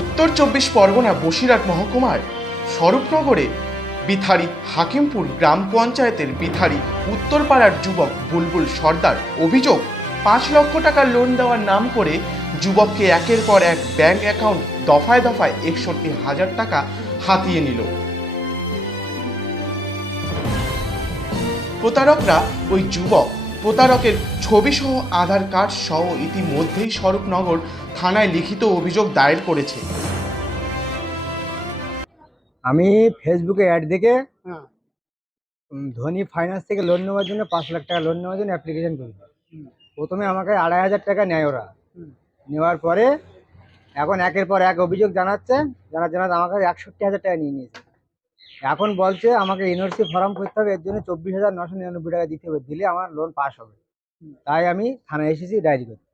উত্তর চব্বিশ পরগনা বসিরহাট মহকুমার স্বরূপনগরে বিথারি হাকিমপুর গ্রাম পঞ্চায়েতের বিথারি উত্তরপাড়ার যুবক বুলবুল সর্দার অভিযোগ, পাঁচ লক্ষ টাকা লোন দেওয়ার নাম করে যুবককে একের পর এক ব্যাংক অ্যাকাউন্ট দফায় দফায় একষট্টি হাজার টাকা হাতিয়ে নিল। প্রতারকরা ওই যুবক প্রতারকের ছবিসহ আধার কার্ড সহ ইতিমধ্যেই স্বরূপনগর থানায় লিখিত অভিযোগ দায়ের করেছে। আমি ফেসবুকে অ্যাড দেখে হ্যাঁ। ধনী ফাইন্যান্স থেকে লোন নেওয়ার জন্য পাঁচ লাখ টাকা লোন নেওয়ার জন্য অ্যাপ্লিকেশন করি প্রথমে আমাকে আড়াই হাজার টাকা নেয় ওরা। নেওয়ার পরে এখন একের পর এক অভিযোগ জানাচ্ছে। জানার জানাতে আমাকে একষট্টি হাজার টাকা নিয়ে নিয়েছে। এখন বলছে আমাকে ইউনিভার্সিটি ফর্ম করতে হবে এর জন্য চব্বিশ হাজার নশো নিরানব্বই টাকা দিতে হবে দিলে আমার লোন পাস হবে। তাই আমি থানায় এসেছি ডায়েরি করতে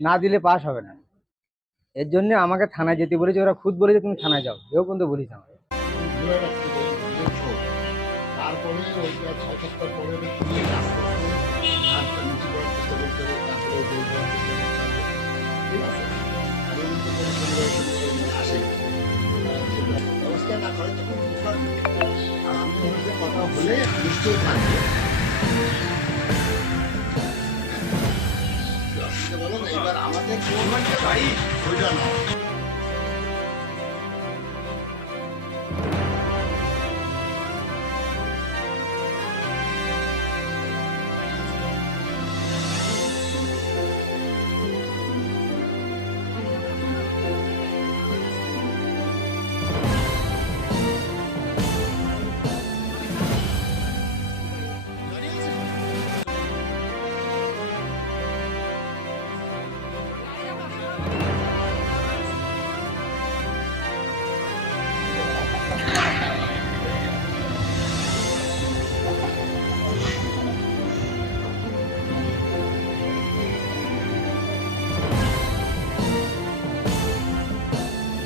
না দিলে পাস হবে না। এর জন্য আমাকে থানায় যেতে বলেছে ওরা খুদ বলেছে তুমি থানায় যাও। কেউ কিন্তু বলিস আমাকে। তারপরে বলে নিশ্চয়ই থাকবে কি অসুবিধা বলো না? এবার আমাদের গভর্নমেন্টের বাড়ি ওইটা না